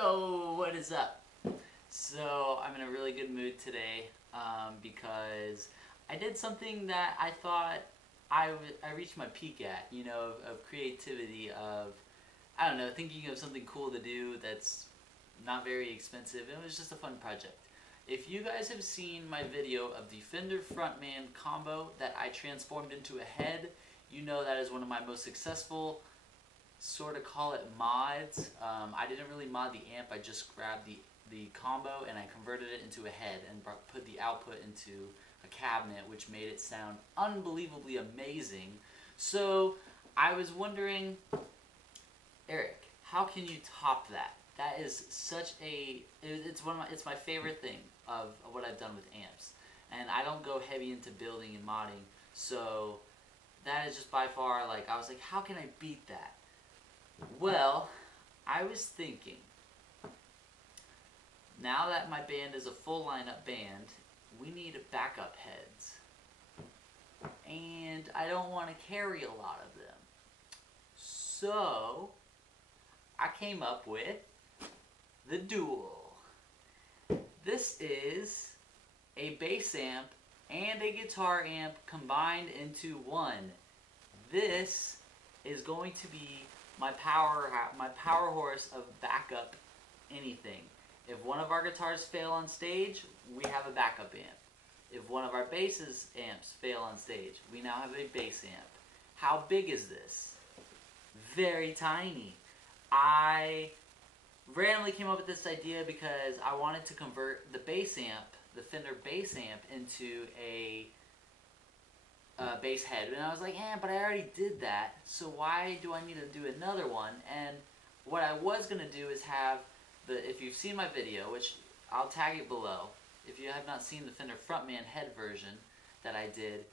Yo, what is up? So I'm in a really good mood today because I did something that I thought I reached my peak at, of creativity, of, I don't know, thinking of something cool to do that's not very expensive. It was just a fun project. If you guys have seen my video of the Fender Frontman combo that I transformed into a head, you know that is one of my most successful, sort of call it mods. I didn't really mod the amp, I just grabbed the combo and I converted it into a head and put the output into a cabinet, which made it sound unbelievably amazing. So I was wondering, Eric, how can you top that? That is such a, it's my favorite thing of what I've done with amps. And I don't go heavy into building and modding, so that is just by far, I was like, how can I beat that? Well, I was thinking, now that my band is a full lineup band, we need backup heads. And I don't want to carry a lot of them. So, I came up with the Dual. This is a bass amp and a guitar amp combined into one. This is going to be my power horse of backup anything. If one of our guitars fail on stage, we have a backup amp. If one of our amps fail on stage, we now have a bass amp. How big is this? Very tiny. I randomly came up with this idea because I wanted to convert the bass amp, the Fender bass amp, into a bass head, and I was like, but I already did that, so why do I need to do another one? And what I was going to do is have if you've seen my video, which I'll tag it below, if you have not seen the Fender Frontman head version that I did,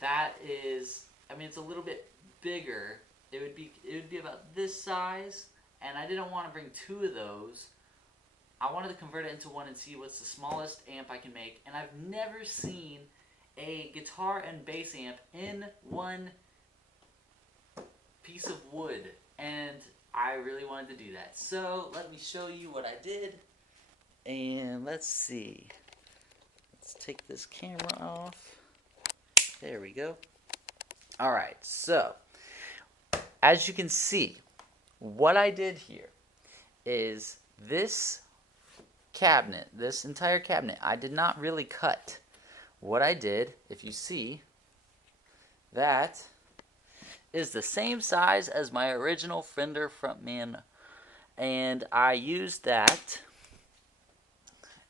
that is, it's a little bit bigger. It would be about this size, and I didn't want to bring two of those. I wanted to convert it into one and see what's the smallest amp I can make, and I've never seen a guitar and bass amp in one piece of wood, and I really wanted to do that. So let me show you what I did, and let's see. Let's take this camera off. There we go. Alright, so as you can see, what I did here is this cabinet, this entire cabinet, I did not really cut. What I did, if you see, that is the same size as my original Fender Frontman, and I used that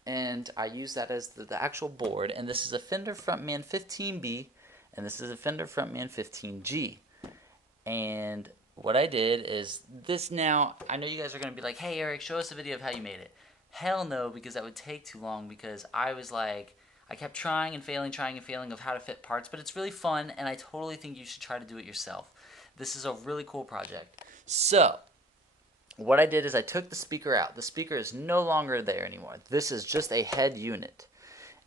as the actual board, and this is a Fender Frontman 15B, and this is a Fender Frontman 15G. And what I did is this. Now, I know you guys are going to be like, hey Eric, show us a video of how you made it. Hell no, because that would take too long, because I was like, I kept trying and failing of how to fit parts, but it's really fun, and I totally think you should try to do it yourself. This is a really cool project. So, what I did is I took the speaker out. The speaker is no longer there anymore. This is just a head unit.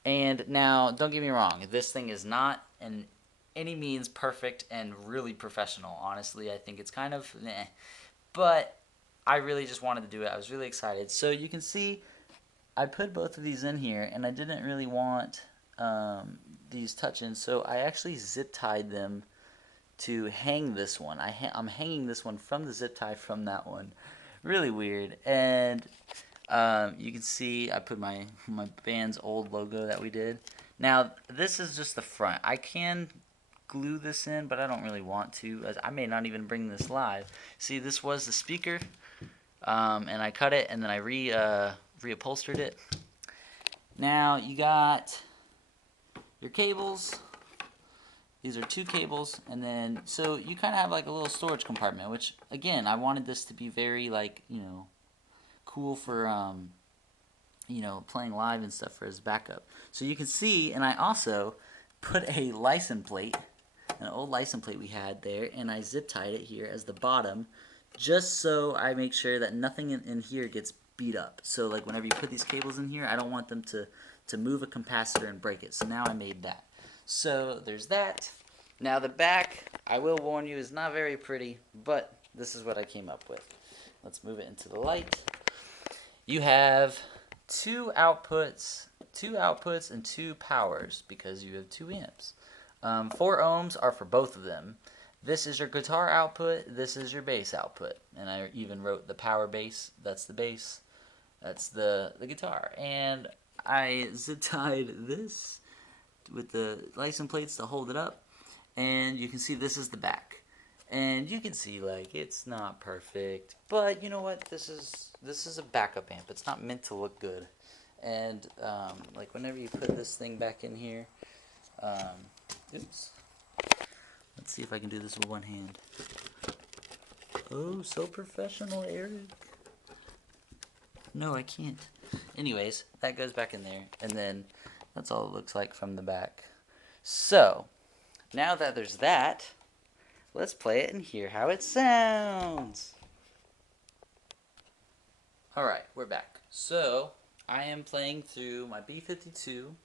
And now, don't get me wrong, this thing is not in any means perfect and really professional. Honestly, I think it's kind of meh. But I really just wanted to do it. I was really excited. So you can see I put both of these in here, and I didn't really want these touch-ins, so I actually zip-tied them to hang this one. I'm hanging this one from the zip tie from that one. Really weird. And you can see I put my band's old logo that we did. Now, this is just the front. I can glue this in, but I don't really want to. I may not even bring this live. See, this was the speaker, and I cut it, and then I reupholstered it. Now you got your cables. These are two cables, and then so you kind of have like a little storage compartment, which again, I wanted this to be very cool for playing live and stuff for his backup. So you can see, and I also put a license plate, an old license plate we had there, and I zip tied it here as the bottom, just so I make sure that nothing in here gets beat up. So like whenever you put these cables in here, I don't want them to move a capacitor and break it. So now I made that. So there's that. Now the back, I will warn you, is not very pretty, but this is what I came up with. Let's move it into the light. you have two outputs and two powers because you have 2 amps. 4 ohms are for both of them. This is your guitar output, this is your bass output. And I even wrote the power bass, that's the bass, that's the guitar. And I zip tied this with the license plates to hold it up. And you can see this is the back. And you can see, like, it's not perfect, but you know what? This is a backup amp. It's not meant to look good. And like whenever you put this thing back in here, oops. Let's see if I can do this with one hand. Oh, so professional, Eric. No, I can't. Anyways, that goes back in there, and then that's all it looks like from the back. So now that there's that, let's play it and hear how it sounds. Alright, we're back. So, I am playing through my B-52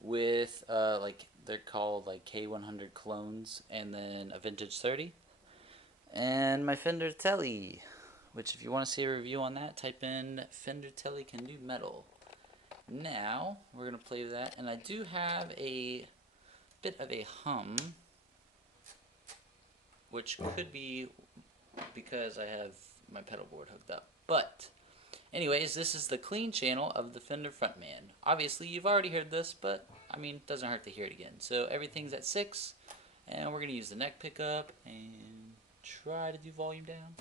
with, like, they're called, like, K100 clones, and then a vintage 30. And my Fender Tele, which if you want to see a review on that, type in Fender Tele Can Do Metal. Now, we're going to play that, and I do have a bit of a hum, which could be because I have my pedal board hooked up. But, anyways, this is the clean channel of the Fender Frontman. Obviously, you've already heard this, but, I mean, it doesn't hurt to hear it again. So, everything's at 6, and we're going to use the neck pickup and try to do volume down.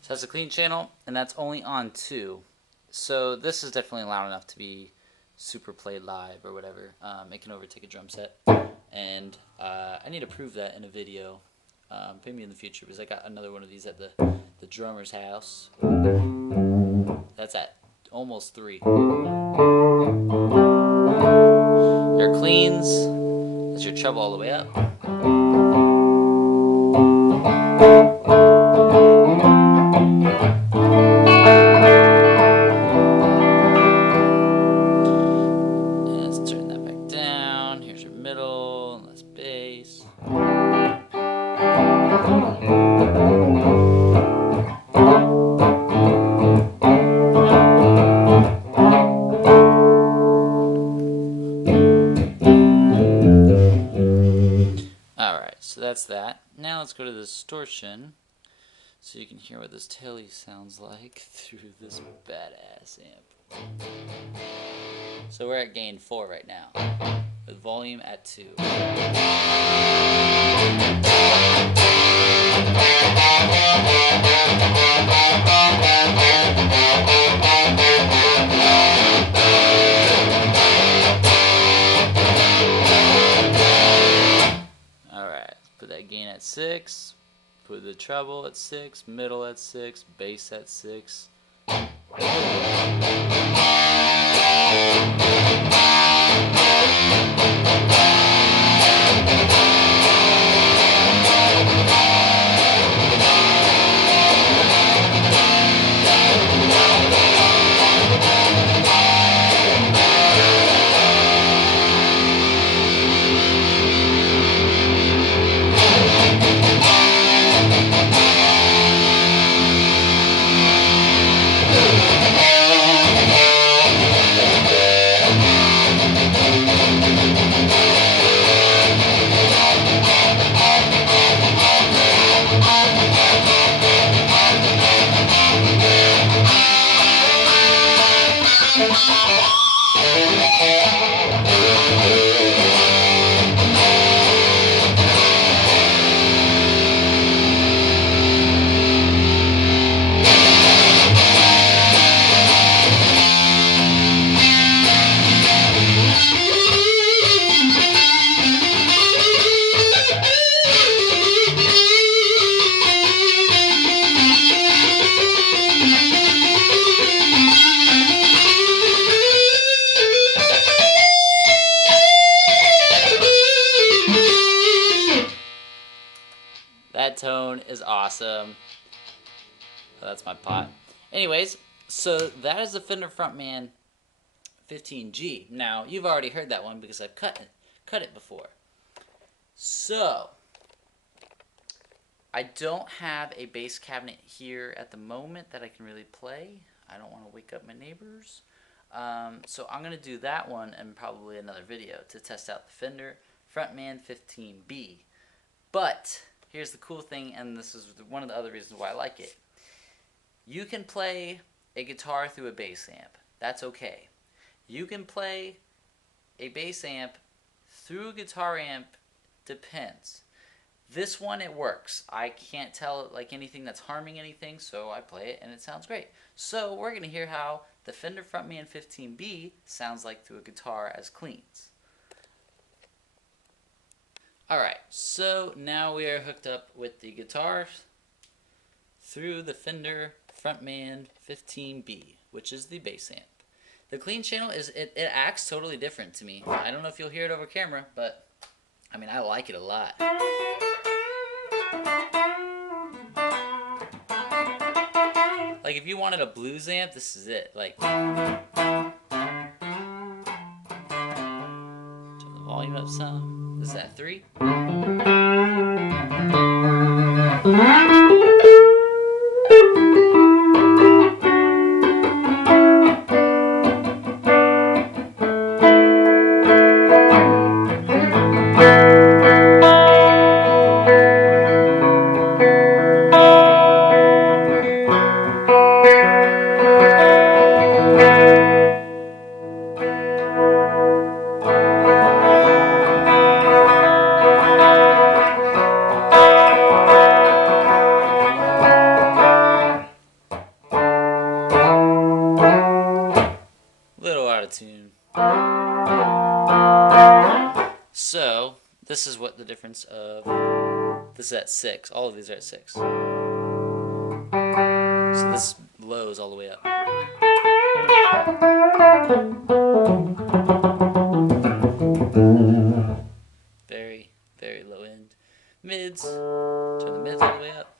So that's a clean channel, and that's only on 2. So this is definitely loud enough to be super played live or whatever. It can overtake a drum set, and I need to prove that in a video, maybe in the future, because I got another one of these at the drummer's house. That's at almost 3. Your cleans is your treble all the way up. So that's that. Now let's go to the distortion so you can hear what this Tele sounds like through this badass amp. So we're at gain 4 right now with volume at 2. Put that gain at 6, put the treble at 6, middle at 6, bass at 6. That tone is awesome. Oh, that's my pot. Anyways, so that is the Fender Frontman 15G. Now, you've already heard that one because I've cut it before. So, I don't have a bass cabinet here at the moment that I can really play. I don't want to wake up my neighbors. So I'm going to do that one in probably another video to test out the Fender Frontman 15B. But here's the cool thing, and this is one of the other reasons why I like it. You can play a guitar through a bass amp. That's okay. You can play a bass amp through a guitar amp. Depends. This one, it works. I can't tell like anything that's harming anything, so I play it and it sounds great. So we're going to hear how the Fender Frontman 15B sounds like through a guitar as cleans. Alright, so now we are hooked up with the guitar through the Fender Frontman 15B, which is the bass amp. The clean channel, it acts totally different to me. I don't know if you'll hear it over camera, but I mean, I like it a lot. Like, if you wanted a blues amp, this is it. Like, turn the volume up some. This is at 3. Little out of tune. So, this is what the difference of, this is at 6. All of these are at 6. So this low is all the way up. Very, very low end. Mids, turn the mids all the way up.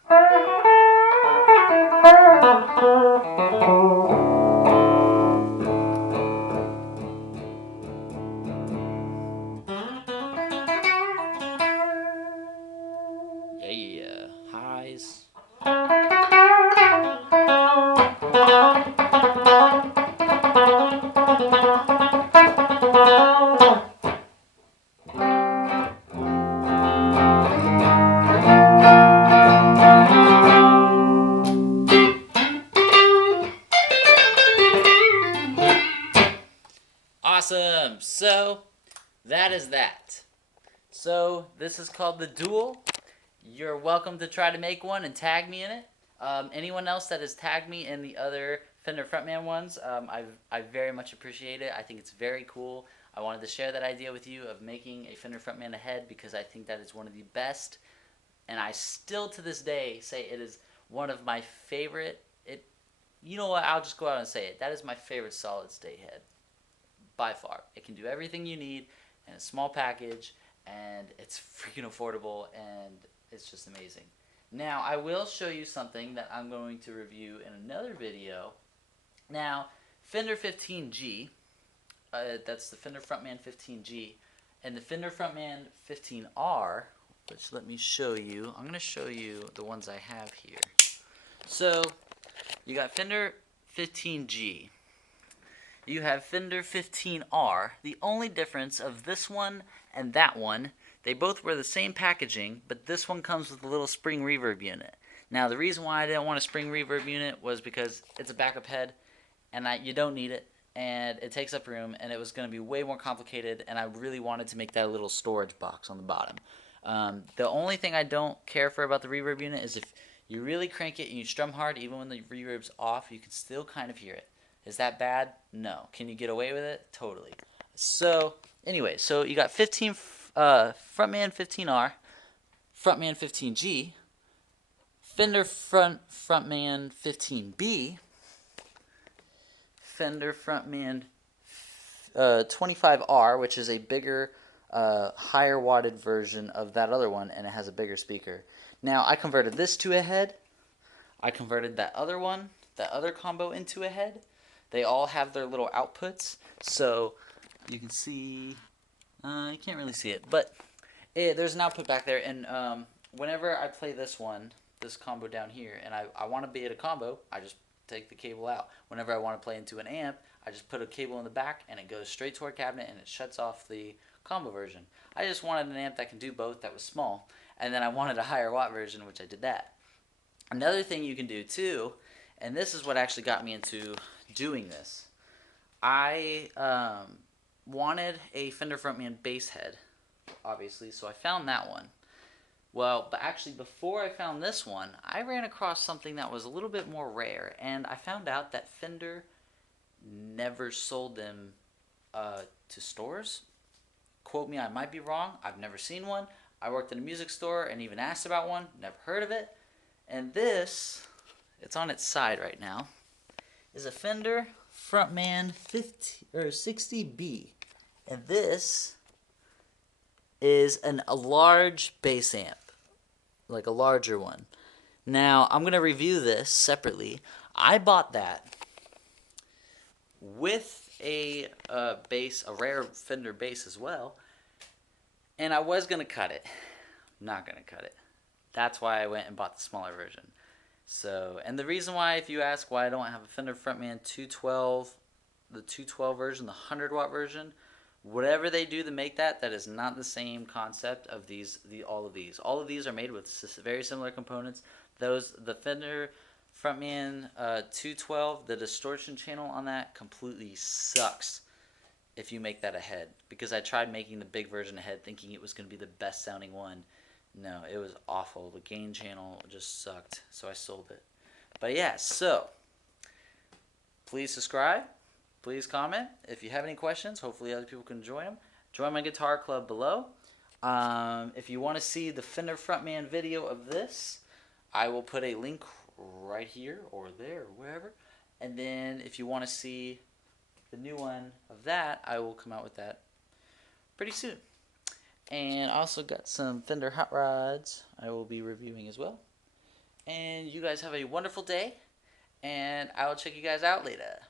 Yeah, highs. Awesome. So that is that. So this is called the Duel. You're welcome to try to make one and tag me in it. Anyone else that has tagged me in the other Fender Frontman ones, I very much appreciate it. I think it's very cool. I wanted to share that idea with you of making a Fender Frontman ahead because I think that is one of the best, and I still to this day say it is one of my favorite. You know what? I'll just go out and say it. That is my favorite solid state head by far. It can do everything you need in a small package, and it's freaking affordable, and it's just amazing. Now, I will show you something that I'm going to review in another video. Now, Fender 15G, that's the Fender Frontman 15G, and the Fender Frontman 15R, which let me show you. I'm going to show you the ones I have here. So, you got Fender 15G. You have Fender 15R. The only difference of this one and that one, they both wear the same packaging, but this one comes with a little spring reverb unit. Now, the reason why I didn't want a spring reverb unit was because it's a backup head, and you don't need it, and it takes up room, and it was going to be way more complicated, and I really wanted to make that a little storage box on the bottom. The only thing I don't care for about the reverb unit is if you really crank it and you strum hard, even when the reverb's off, you can still kind of hear it. Is that bad? No. Can you get away with it? Totally. So, anyway, so you got Frontman 15R, Frontman 15G, Fender Frontman 15B, Fender Frontman 25R, which is a bigger, higher watted version of that other one, and it has a bigger speaker. Now I converted this to a head. I converted that other one, that other combo into a head. They all have their little outputs. So you can see, you can't really see it, but there's an output back there. And whenever I play this one, this combo down here, and I want to be at a combo, I just take the cable out. Whenever I want to play into an amp, I just put a cable in the back and it goes straight to our cabinet and it shuts off the combo version. I just wanted an amp that can do both that was small, and then I wanted a higher watt version, which I did that. Another thing you can do too, and this is what actually got me into doing this, I wanted a Fender Frontman bass head, obviously, so I found that one. Well, but actually before I found this one, I ran across something that was a little bit more rare, and I found out that Fender never sold them to stores. Quote me, I might be wrong. I've never seen one. I worked in a music store and even asked about one. Never heard of it. And this, it's on its side right now, is a Fender Frontman 60B. And this is a large bass amp, like a larger one. Now, I'm going to review this separately. I bought that with a bass, a rare Fender bass as well, and I was going to cut it. I'm not going to cut it. That's why I went and bought the smaller version. So, and the reason why, if you ask why I don't have a Fender Frontman 212, the 212 version, the 100 watt version, whatever they do to make that, that is not the same concept of all of these. All of these are made with very similar components. The Fender Frontman 212, the distortion channel on that completely sucks if you make that a head. Because I tried making the big version a head thinking it was going to be the best sounding one. No, it was awful. The gain channel just sucked, so I sold it. But yeah, so please subscribe. Please comment. If you have any questions, hopefully other people can join them. Join my guitar club below. If you want to see the Fender Frontman video of this, I will put a link right here or there or wherever. And then if you want to see the new one of that, I will come out with that pretty soon. And I also got some Fender hot rods I will be reviewing as well. And you guys have a wonderful day, and I will check you guys out later.